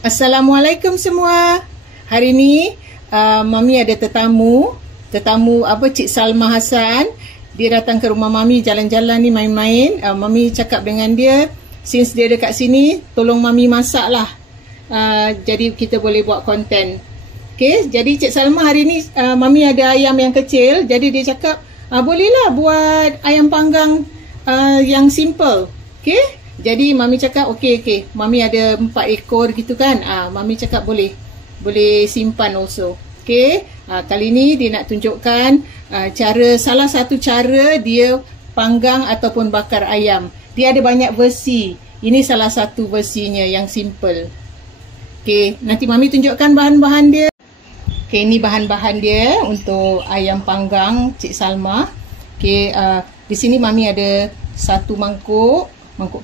Assalamualaikum semua. Hari ni Mami ada tetamu Cik Salma Hassan. Dia datang ke rumah Mami jalan-jalan ni main-main. Mami cakap dengan dia, since dia dekat sini, tolong Mami masak lah. Jadi kita boleh buat konten. Okay, jadi Cik Salma hari ni Mami ada ayam yang kecil. Jadi dia cakap bolehlah buat ayam panggang yang simple. Okay, jadi Mami cakap okey. Mami ada 4 ekor gitu kan. Mami cakap boleh simpan also. Okey. Kali ni dia nak tunjukkan salah satu cara dia panggang ataupun bakar ayam. Dia ada banyak versi. Ini salah satu versinya yang simple. Okey, nanti Mami tunjukkan bahan-bahan dia. Okey, ini bahan-bahan dia untuk ayam panggang Cik Salma. Okey, di sini Mami ada 1 mangkuk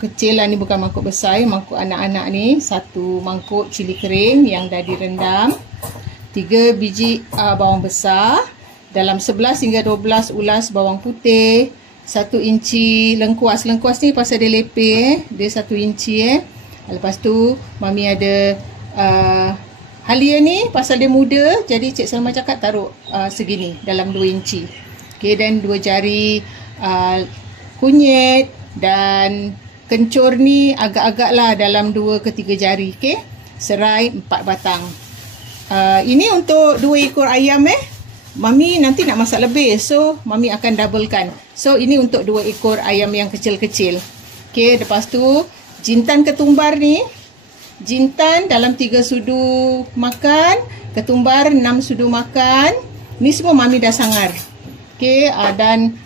kecil lah, ni bukan mangkuk besar, mangkuk anak-anak ni. 1 mangkuk cili kering yang dah direndam, 3 biji bawang besar, dalam 11 hingga 12 ulas bawang putih, 1 inci lengkuas. Lengkuas ni pasal dia lepeh, dia 1 inci Lepas tu Mami ada halia ni pasal dia muda, jadi Cik Salma cakap taruh segini dalam 2 inci. Okay, dan 2 jari kunyit, dan kencur ni agak-agak lah dalam 2 ke 3 jari. Okay, serai 4 batang. Ini untuk 2 ekor ayam Mami nanti nak masak lebih, so Mami akan doublekan. So ini untuk 2 ekor ayam yang kecil-kecil. Okay, lepas tu jintan ketumbar ni, jintan dalam 3 sudu makan, ketumbar 6 sudu makan. Ni semua Mami dah sangar. Okay, dan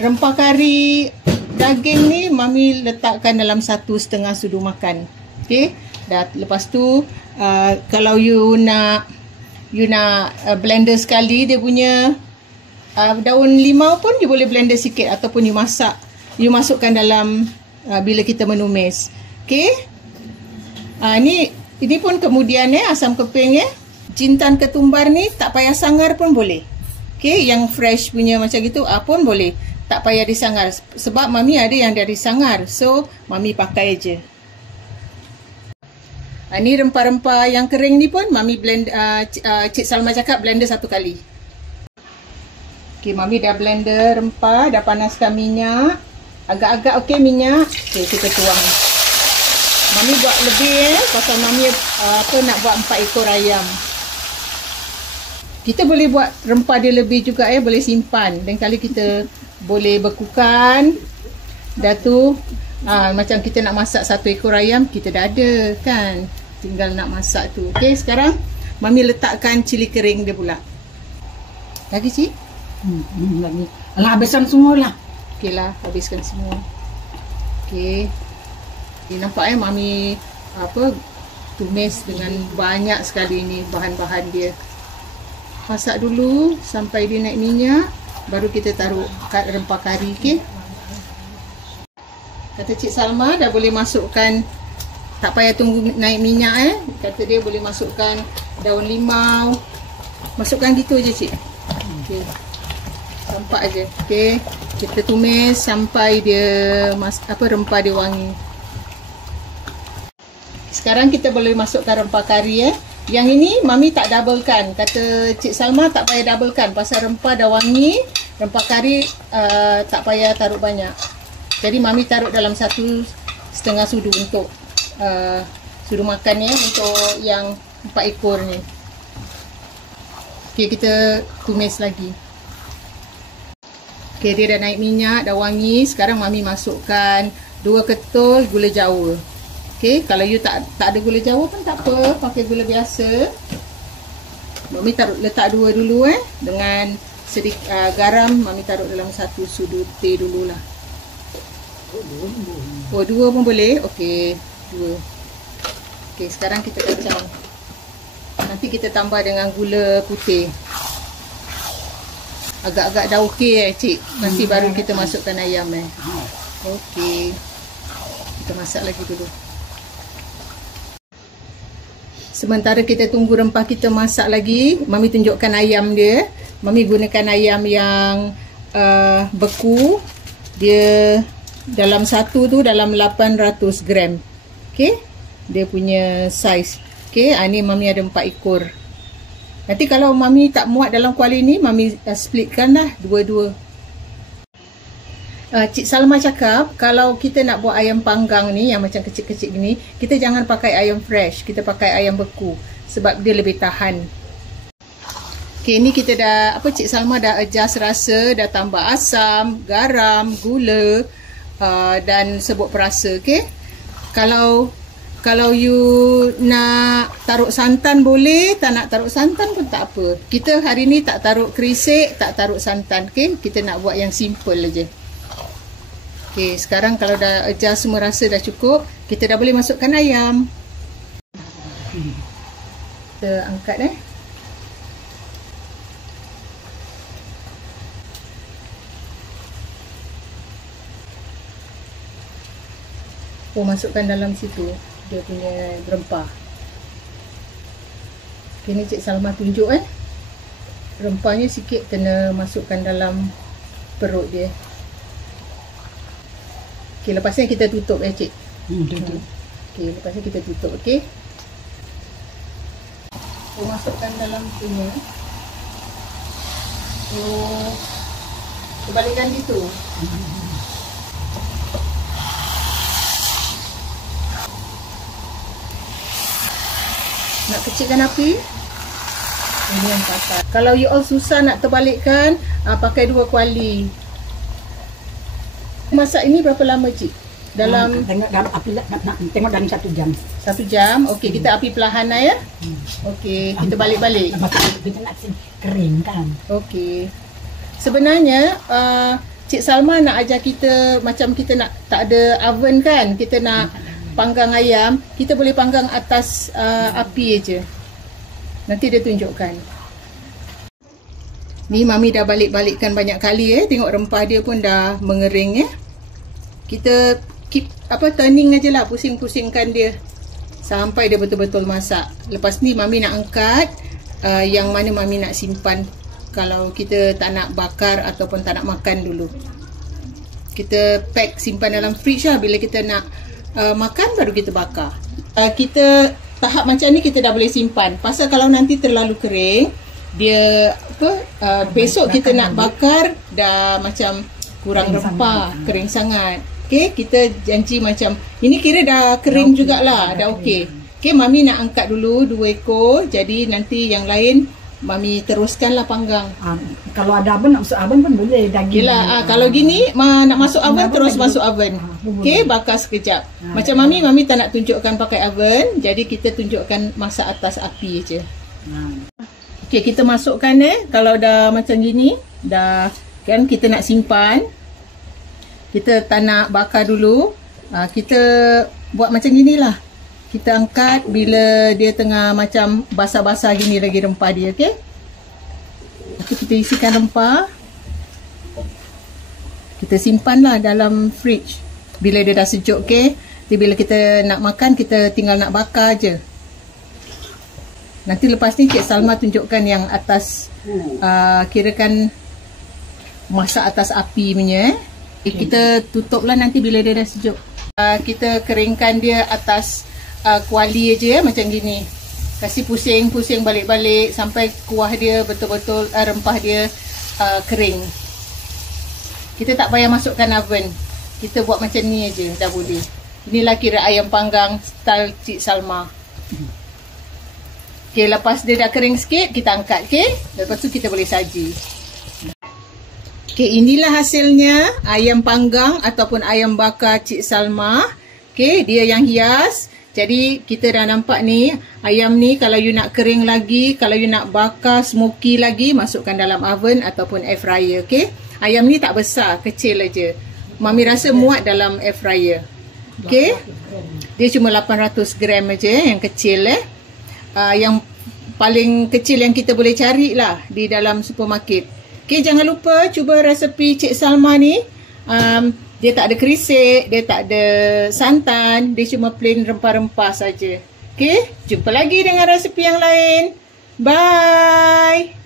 rempah kari daging ni Mami letakkan dalam 1,5 sudu makan. Okay, dah. Lepas tu kalau you nak blender sekali dia punya daun limau pun you boleh blender sikit, ataupun you masukkan dalam bila kita menumis. Okay, ini pun kemudian asam keping jintan ketumbar ni tak payah sangar pun boleh. Okay, yang fresh punya macam gitu pun boleh, tak payah disangar. Sebab Mami ada yang dari sangar, so Mami pakai je. Ni rempah-rempah yang kering ni pun Mami blend. Cik Salma cakap blender 1 kali. Okay, Mami dah blender rempah, dah panaskan minyak. Agak-agak okey minyak. Okay, kita tuang. Mami buat lebih pasal Mami nak buat 4 ekor ayam. Kita boleh buat rempah dia lebih juga boleh simpan. Dan kali kita boleh bekukan. Dah tu macam kita nak masak 1 ekor ayam, kita dah ada kan, tinggal nak masak tu. Okay, sekarang Mami letakkan cili kering dia pula. Lagi Cik? Lagi. Alah, habiskan semua lah. Okay lah, habiskan semua. Okay, nampak Mami tumis dengan banyak sekali ni bahan-bahan dia. Masak dulu sampai dia naik minyak, baru kita taruh rempah kari. Okay, kata Cik Salma dah boleh masukkan, tak payah tunggu naik minyak Kata dia boleh masukkan daun limau. Masukkan gitu je Cik. Okay, sampai aje. Okay, kita tumis sampai dia rempah dia wangi. Sekarang kita boleh masukkan rempah kari Yang ini Mami tak doublekan. Kata Cik Salma tak payah doublekan pasal rempah dah wangi. Rempah kari tak payah taruh banyak. Jadi Mami taruh dalam 1,5 sudu untuk sudu makan untuk yang 4 ekor ni. Okay, kita tumis lagi. Okay, dia dah naik minyak, dah wangi. Sekarang Mami masukkan 2 ketul gula jawa. Okay, kalau you tak ada gula jawa pun tak apa, pakai gula biasa. Mami letak 2 dulu dengan sedikit garam. Mami taruh dalam 1 sudu teh dululah. 2 pun boleh. Okey, 2. Okey, sekarang kita kacang. Nanti kita tambah dengan gula putih. Agak-agak dah okey Cik. Nanti baru kita masukkan ayam Okey, kita masak lagi dulu. Sementara kita tunggu rempah kita masak lagi, Mami tunjukkan ayam dia. Mami gunakan ayam yang beku. Dia dalam 1 tu dalam 800 gram. Okey, dia punya saiz. Okey, ni Mami ada 4 ekor. Nanti kalau Mami tak muat dalam kuali ni, Mami splitkan lah dua-dua. Cik Salma cakap kalau kita nak buat ayam panggang ni yang macam kecil-kecil gini, kita jangan pakai ayam fresh, kita pakai ayam beku sebab dia lebih tahan. Okey, ni kita dah Cik Salma dah adjust rasa, dah tambah asam, garam, gula dan serbuk perasa. Okey. Kalau you nak taruh santan boleh, tak nak taruh santan pun tak apa. Kita hari ni tak taruh kerisik, tak taruh santan. Okey, kita nak buat yang simple aja. Okey, sekarang kalau dah adjust semua rasa dah cukup, kita dah boleh masukkan ayam. Kita angkat masukkan dalam situ dia punya rempah. Okay, ni Cik Salma tunjuk rempahnya sikit kena masukkan dalam perut dia. Okay, lepasnya kita tutup Cik. Tutup. Okay, lepasnya kita tutup. Okay, masukkan dalam punya. Kebalikkan gitu. Nak kecilkan api. Ini yang pasal. Kalau you all susah nak terbalikkan, pakai 2 kuali. Masak ini berapa lama Cik? Dalam tengok dalam api tengok dalam 1 jam. 1 jam. Okey, kita api perlahan ya. Okey, kita balik-balik. Kita nak kering kan. Okey. Sebenarnya Cik Salma nak ajar kita macam kita nak tak ada oven kan. Kita nak panggang ayam, kita boleh panggang atas api aja. Nanti dia tunjukkan. Ni Mami dah balik-balikkan banyak kali tengok rempah dia pun dah mengering Kita keep turning aje lah, pusing-pusingkan dia sampai dia betul-betul masak. Lepas ni Mami nak angkat yang mana Mami nak simpan kalau kita tak nak bakar ataupun tak nak makan dulu. Kita pack simpan dalam fridge lah, bila kita nak makan baru kita bakar. Kita tahap macam ni kita dah boleh simpan. Pasal kalau nanti terlalu kering, dia besok kita nak bakar dah macam kurang rempah, kering sangat. Okey, kita janji macam ini kira dah kering jugalah, dah okey. Okey, Mami nak angkat dulu 2 ekor. Jadi nanti yang lain Mami teruskanlah panggang. Kalau ada oven nak masuk oven pun boleh daging. Yelah, kalau gini nak masuk oven terus masuk oven. Okey, bakar sekejap. Macam Mami tak nak tunjukkan pakai oven, jadi kita tunjukkan masak atas api je. Okey, kita masukkan kalau dah macam gini, dah kan kita nak simpan. Kita tak nak bakar dulu. Kita buat macam ginilah. Kita angkat bila dia tengah macam basah-basah gini lagi rempah dia, okey? Nanti kita isikan rempah. Kita simpanlah dalam fridge. Bila dia dah sejuk, okey? Nanti bila kita nak makan, kita tinggal nak bakar je. Nanti lepas ni Cik Salma tunjukkan yang atas, kirakan masak atas api punya. Kita tutuplah nanti bila dia dah sejuk. Kita keringkan dia atas kuali aja macam gini. Kasih pusing-pusing balik-balik sampai kuah dia betul-betul rempah dia kering. Kita tak payah masukkan oven. Kita buat macam ni aja dah boleh. Inilah kira ayam panggang style Cik Salma. Okey, lepas dia dah kering sikit, kita angkat, okey? Lepas tu kita boleh saji. Okey, inilah hasilnya ayam panggang ataupun ayam bakar Cik Salma. Okey, dia yang hias. Jadi kita dah nampak ni, ayam ni kalau you nak kering lagi, kalau you nak bakar smoky lagi, masukkan dalam oven ataupun air fryer, okey? Ayam ni tak besar, kecil aja. Mami rasa muat dalam air fryer. Okey? Dia cuma 800 gram aja yang kecil yang paling kecil yang kita boleh cari lah di dalam supermarket. Okey, jangan lupa cuba resepi Cik Salma ni. Dia tak ada kerisik, dia tak ada santan, dia cuma plain rempah-rempah saja. Okey, jumpa lagi dengan resepi yang lain. Bye.